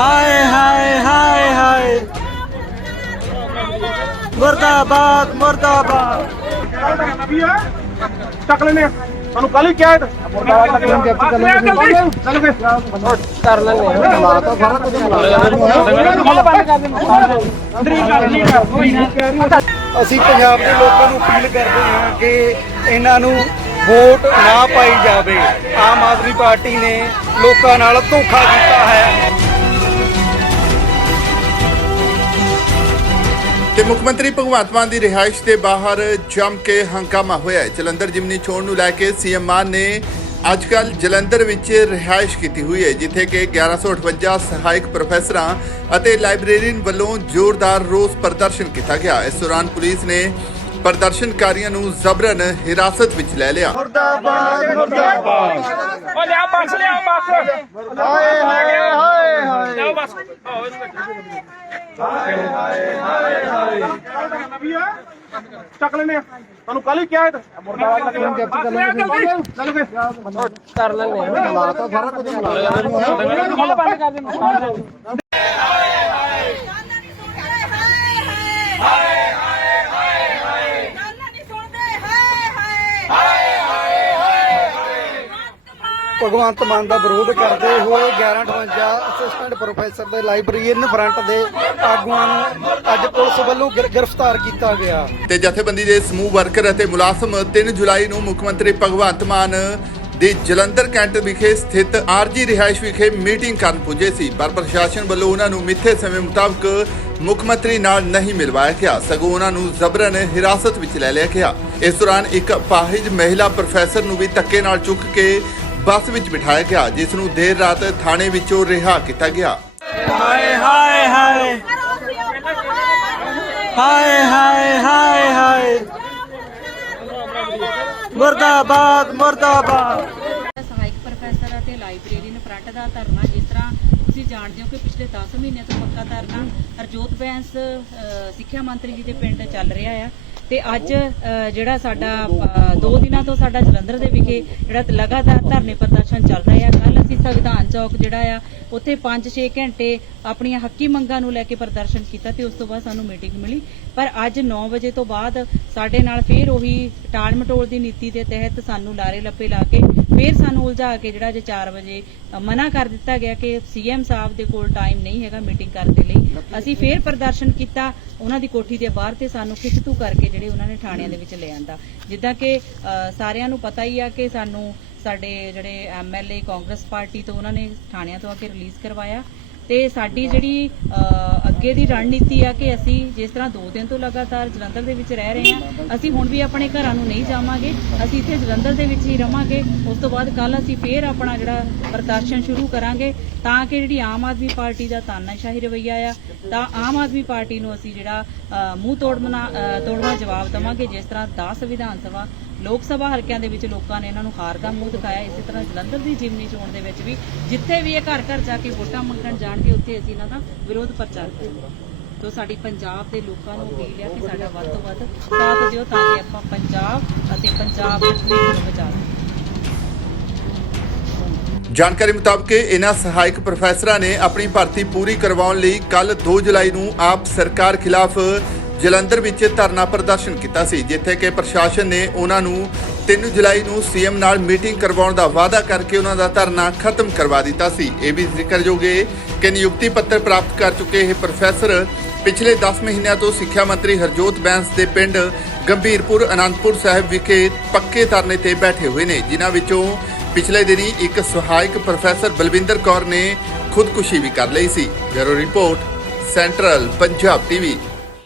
ਹਾਏ ਹਾਏ ਹਾਏ ਹਾਏ। ਮੁਰਦਾਬਾਦ ਮੁਰਦਾਬਾਦ। ਕੀ ਹੈ ਚੱਕ ਲੈਨੇ ਤੁਹਾਨੂੰ ਕੱਲ ਹੀ ਕਿਹਾ ਹੈ ਮੁਰਦਾਬਾਦ ਚੱਲ ਗਏ ਕਰ ਲੈਨੇ ਲਾਤਾ ਸਾਰਾ ਕੁਝ ਅਸੀਂ ਪੰਜਾਬ ਦੇ ਲੋਕਾਂ ਨੂੰ ਅਪੀਲ ਕਰਦੇ ਹਾਂ ਕਿ ਇਹਨਾਂ ਨੂੰ ਵੋਟ ਨਾ ਪਾਈ ਜਾਵੇ। ਆਮ ਆਦਮੀ ਪਾਰਟੀ ਨੇ ਲੋਕਾਂ ਨਾਲ ਧੋਖਾ ਕੀਤਾ ਹੈ। ਤੇ ਮੁੱਖ ਮੰਤਰੀ ਭਗਵੰਤ ਮਾਨ ਦੀ ਰਿਹਾਇਸ਼ ਦੇ ਬਾਹਰ ਜੰਮ ਕੇ ਹੰਗਾਮਾ ਹੋਇਆ ਹੈ। ਜਲੰਧਰ ਜਿਮਨੀ ਚੋਣ ਨੂੰ ਲੈ ਕੇ ਸੀਐਮ ਮਾਨ ਨੇ ਅੱਜ ਕੱਲ ਜਲੰਧਰ ਵਿੱਚ ਰਿਹਾਇਸ਼ ਕੀਤੀ ਹੋਈ ਹੈ ਜਿੱਥੇ ਕਿ 1158 ਸਹਾਇਕ ਪ੍ਰੋਫੈਸਰਾਂ ਅਤੇ ਲਾਇਬ੍ਰੇਰੀਅਨ ਵੱਲੋਂ ਜ਼ੋਰਦਾਰ ਰੋਸ ਪ੍ਰਦਰਸ਼ਨ ਕੀਤਾ ਗਿਆ। ਇਸ ਦੌਰਾਨ ਪੁਲਿਸ ਨੇ ਪ੍ਰਦਰਸ਼ਨਕਾਰੀਆਂ ਨੂੰ ਜ਼ਬਰਨ ਹਿਰਾਸਤ ਵਿੱਚ ਲੈ ਲਿਆ। ਮੁਰਦਾਬਾਦ ਮੁਰਦਾਬਾਦ। ਓ ਲਿਆ ਬੱਸ ਲਿਆ ਬੱਸ। ਹਾਏ ਹਾਏ ਹਾਏ ਹਾਏ। ਲਿਆ ਬੱਸ। ਕੀ ਹੈ ਚੱਕ ਲੈਨੇ ਤੁਹਾਨੂੰ ਕੱਲ ਹੀ ਕਿਹਾ ਹੈ ਮੁਰਦਾਬਾਦ ਚੱਲ ਗਏ ਕਰ ਲੈਨੇ ਲਾਤਾ ਸਾਰਾ ਕੁਝ ਬੰਦ ਕਰ ਦੇ ਹਾਏ ਹਾਏ ਹਾਏ ਹਾਏ ਗੱਲ ਨਹੀਂ ਸੁਣਦੇ ਹਾਏ ਹਾਏ ਹਾਏ ਹਾਏ ਭਗਵੰਤ ਮਾਨ ਦਾ ਵਿਰੋਧ ਕਰਦੇ ਹੋਏ 1158 ਅਸਿਸਟੈਂਟ ਪ੍ਰੋਫੈਸਰ ਦੇ ਲਾਇਬ੍ਰੇਰੀਅਨ ਫਰੰਟ ਦੇ ਆਗੂਆਂ ਨੂੰ ਅੱਜ ਪੁਲਿਸ ਵੱਲੋਂ ਗਿਰ- ਗ੍ਰਿਫਤਾਰ ਕੀਤਾ ਗਿਆ। ਤੇ ਜਥੇਬੰਦੀ ਦੇ ਸਮੂਹ ਵਰਕਰ ਅਤੇ ਮੁਲਾਜ਼ਮ 3 ਜੁਲਾਈ ਨੂੰ ਮੁੱਖ ਮੰਤਰੀ ਭਗਵੰਤ ਮਾਨ ਦੇ ਜਲੰਧਰ ਕੈਂਟ ਵਿਖੇ ਸਥਿਤ ਆਰਜੀ ਰਿਹਾਇਸ਼ ਵਿਖੇ ਮੀਟਿੰਗ ਕਰਨ ਪੁੱਜੇ ਸੀ। ਪਰ ਪ੍ਰਸ਼ਾਸਨ ਵੱਲੋਂ ਉਹਨਾਂ ਨੂੰ ਮਿੱਥੇ ਸਮੇਂ ਮੁਤਾਬਕ ਮੁੱਖ ਮੰਤਰੀ ਨਾਲ ਨਹੀਂ ਮਿਲਵਾਇਆ ਗਿਆ। ਸਗੋਂ ਉਹਨਾਂ ਨੂੰ ਜ਼ਬਰਨ ਹਿਰਾਸਤ ਵਿੱਚ ਲੈ ਲਿਆ ਗਿਆ। ਇਸ ਦੌਰਾਨ ਇੱਕ ਅਪਾਹਿਜ ਮਹਿਲਾ ਪ੍ਰੋਫੈਸਰ ਨੂੰ ਵੀ ਧੱਕੇ ਨਾਲ ਚੁੱਕ ਕੇ ਬੱਸ ਵਿੱਚ ਬਿਠਾਇਆ ਗਿਆ ਜਿਸ ਨੂੰ ਦੇਰ ਰਾਤ ਥਾਣੇ ਵਿੱਚੋਂ ਰਿਹਾ ਕੀਤਾ ਗਿਆ। ਹਾਏ ਹਾਏ ਹਾਏ। ਹਾਏ ਹਾਏ ਹਾਏ ਹਾਏ। ਮੁਰਦਾਬਾਦ ਮੁਰਦਾਬਾਦ। ਸਹਾਇਕ ਪ੍ਰੋਫੈਸਰ ਅਤੇ ਲਾਇਬ੍ਰੇਰੀਅਨ ਫਰੰਟ ਦਾ ਧਰਨਾ ਜਿਸ ਤਰ੍ਹਾਂ ਤੁਸੀਂ ਜਾਣਦੇ ਹੋ ਕਿ ਪਿਛਲੇ 10 ਮਹੀਨਿਆਂ ਤੋਂ ਪੱਕਾ ਧਰਨਾ ਹਰਜੋਤ ਬੈਂਸ ਅ, ਸਿੱਖਿਆ ਮੰਤਰੀ ਜੀ ਦੇ ਪਿੰਡ ਚੱਲ ਰਿਹਾ ਆ। ਤੇ ਅੱਜ ਜਿਹੜਾ ਸਾਡਾ 2 ਦਿਨਾਂ ਤੋਂ ਸਾਡਾ ਜਲੰਧਰ ਦੇ ਵਿਖੇ ਜਿਹੜਾ ਲਗਾਤਾਰ ਧਰਨੇ ਪ੍ਰਦਰਸ਼ਨ ਚੱਲ ਰਿਹਾ ਆ। ਕੱਲ ਅਸੀਂ ਸੰਵਿਧਾਨ ਚੌਕ ਜਿਹੜਾ ਆ, ਉੱਥੇ 5-6 ਘੰਟੇ ਆਪਣੀਆਂ ਹੱਕੀ ਮੰਗਾਂ ਨੂੰ ਲੈ ਕੇ ਪ੍ਰਦਰਸ਼ਨ ਕੀਤਾ ਤੇ ਉਸ ਤੋਂ ਬਾਅਦ ਸਾਨੂੰ ਮੀਟਿੰਗ ਮਿਲੀ। ਪਰ ਅੱਜ 9 ਵਜੇ ਤੋਂ ਬਾਅਦ ਸਾਡੇ ਨਾਲ ਫੇਰ ਉਹੀ ਟਾਲ ਮਟੋਲ ਦੀ ਨੀਤੀ ਦੇ ਤਹਿਤ ਸਾਨੂੰ ਲਾਰੇ ਲੱਪੇ ਲਾ ਕੇ ਫੇਰ ਸਾਨੂੰ ਉਲਝਾ ਕੇ ਜਿਹੜਾ ਜੇ 4 ਵਜੇ ਮਨਾ ਕਰ ਦਿੱਤਾ ਗਿਆ ਕਿ ਸੀਐਮ ਸਾਹਿਬ ਦੇ ਕੋਲ ਟਾਈਮ ਨਹੀਂ ਹੈਗਾ ਮੀਟਿੰਗ ਕਰਨ ਦੇ ਲਈ। ਅਸੀਂ ਫੇਰ ਪ੍ਰਦਰਸ਼ਨ ਕੀਤਾ ਉਹਨਾਂ ਦੀ ਕੋਠੀ ਦੇ ਬਾਹਰ ਤੇ ਸਾਨੂੰ ਖਿੱਚਤੂ ਕਰਕੇ ਜਿਹੜੇ ਉਹਨਾਂ ਨੇ ਥਾਣਿਆਂ ਦੇ ਵਿੱਚ ਲੈ ਆਂਦਾ। ਜਿੱਦਾਂ ਕਿ ਸਾਰਿਆਂ ਨੂੰ ਪਤਾ ਹੀ ਆ ਕਿ ਸਾਨੂੰ ਸਾਡੇ ਜਿਹੜੇ ਐਮਐਲਏ ਕਾਂਗਰਸ ਪਾਰਟੀ ਤੋਂ ਉਹਨਾਂ ਨੇ ਥਾਣਿਆਂ ਤੋਂ ਆ ਕੇ ਰਿਲੀਜ਼ ਕਰਵਾਇਆ। ਤੇ ਸਾਡੀ ਜਿਹੜੀ ਅ, ਅੱਗੇ ਦੀ ਰਣਨੀਤੀ ਆ ਕਿ ਅਸੀਂ ਜਿਸ ਤਰ੍ਹਾਂ 2 ਦਿਨ ਤੋਂ ਲਗਾਤਾਰ ਜਲੰਧਰ ਦੇ ਵਿੱਚ ਰਹਿ ਰਹੇ ਹਾਂ ਅਸੀਂ ਹੁਣ ਵੀ ਆਪਣੇ ਘਰਾਂ ਨੂੰ ਨਹੀਂ ਜਾਵਾਂਗੇ ਅਸੀਂ ਇੱਥੇ ਜਲੰਧਰ ਦੇ ਵਿੱਚ ਹੀ ਰਵਾਂਗੇ ਉਸ ਤੋਂ ਬਾਅਦ ਕੱਲ ਅਸੀਂ ਫੇਰ ਆਪਣਾ ਜਿਹੜਾ ਪ੍ਰਦਰਸ਼ਨ ਸ਼ੁਰੂ ਕਰਾਂਗੇ ਤਾਂ ਕਿ ਜਿਹੜੀ ਆਮ ਆਦਮੀ ਪਾਰਟੀ ਦਾ ਤਾਨਾਸ਼ਾਹੀ ਰਵਈਆ ਆ ਤਾਂ ਆਮ ਆਦਮੀ ਪਾਰਟੀ ਨੂੰ ਅਸੀਂ ਜਿਹੜਾ ਅ, ਮੂੰਹ ਤੋੜਨਾ ਅ, ਤੋੜਵਾ ਜਵਾਬ ਦੇਵਾਂਗੇ ਜਿਸ ਤਰ੍ਹਾਂ 10 ਵਿਧਾਨ ਸਭਾ ਲੋਕ ਸਭਾ ਹਲਕਿਆਂ ਦੇ ਵਿੱਚ ਲੋਕਾਂ ਨੇ ਇਹਨਾਂ ਨੂੰ ਹਾਰ ਦਾ ਮੂੰਹ ਦਿਖਾਇਆ। ਇਸੇ ਤਰ੍ਹਾਂ ਜਲੰਧਰ ਦੀ ਜਿਮਨੀ ਚੋਣ ਦੇ ਵਿੱਚ ਵੀ ਜਿੱਥੇ ਵੀ ਇਹ ਘਰ ਘਰ ਜਾ ਕੇ ਵੋਟਾਂ ਮੰਗਣ ਜਾਣਗੇ, ਉੱਥੇ ਅਸੀਂ ਇਹਨਾਂ ਦਾ ਵਿਰੋਧ ਪ੍ਰਚਾਰ ਕਰਾਂਗੇ। ਤੋ ਸਾਡੀ ਪੰਜਾਬ ਦੇ ਲੋਕਾਂ ਨੂੰ ਅਪੀਲ ਹੈ ਕਿ ਸਾਡਾ ਵੱਧ ਤੋਂ ਵੱਧ ਸਾਥ ਦਿਓ ਤਾਂ ਕਿ ਆਪਾਂ ਪੰਜਾਬ ਅਤੇ ਪੰਜਾਬ ਨੂੰ ਬਚਾ ਸਕੀਏ। ਜਾਣਕਾਰੀ ਮੁਤਾਬਕ ਇਹਨਾਂ ਸਹਾਇਕ ਪ੍ਰੋਫੈਸਰਾਂ ਨੇ ਆਪਣੀ ਭਰਤੀ ਪੂਰੀ ਕਰਵਾਉਣ ਲਈ ਕੱਲ 2 ਜੁਲਾਈ ਨੂੰ ਆਪ ਸਰਕਾਰ ਖਿਲਾਫ ਜਲੰਧਰ ਵਿੱਚ ਧਰਨਾ ਪ੍ਰਦਰਸ਼ਨ ਕੀਤਾ ਸੀ, ਜਿੱਥੇ ਕਿ ਪ੍ਰਸ਼ਾਸਨ ਨੇ ਉਹਨਾਂ ਨੂੰ 3 ਜੁਲਾਈ ਨੂੰ ਸੀਐਮ ਨਾਲ ਮੀਟਿੰਗ ਕਰਵਾਉਣ ਦਾ ਵਾਅਦਾ ਕਰਕੇ ਉਹਨਾਂ ਦਾ ਧਰਨਾ ਖਤਮ ਕਰਵਾ ਦਿੱਤਾ ਸੀ। ਇਹ ਵੀ ਜ਼ਿਕਰਯੋਗ ਹੈ ਕਿ ਨਿਯੁਕਤੀ ਪੱਤਰ ਪ੍ਰਾਪਤ ਕਰ ਚੁੱਕੇ ਇਹ ਪ੍ਰੋਫੈਸਰ ਪਿਛਲੇ 10 ਮਹੀਨਿਆਂ ਤੋਂ ਸਿੱਖਿਆ ਮੰਤਰੀ ਹਰਜੋਤ ਬੈਂਸ ਦੇ ਪਿੰਡ ਗੰਭੀਰਪੁਰ, ਅਨੰਦਪੁਰ ਸਾਹਿਬ ਵਿਖੇ ਪੱਕੇ ਧਰਨੇ ਤੇ ਬੈਠੇ ਹੋਏ ਨੇ, ਜਿਨ੍ਹਾਂ ਵਿੱਚੋਂ ਪਿਛਲੇ ਦਿਨੀ ਇੱਕ ਸਹਾਇਕ ਪ੍ਰੋਫੈਸਰ ਬਲਵਿੰਦਰ ਕੌਰ ਨੇ ਖੁਦਕੁਸ਼ੀ ਵੀ ਕਰ ਲਈ ਸੀ। Bureau report, central Punjab TV.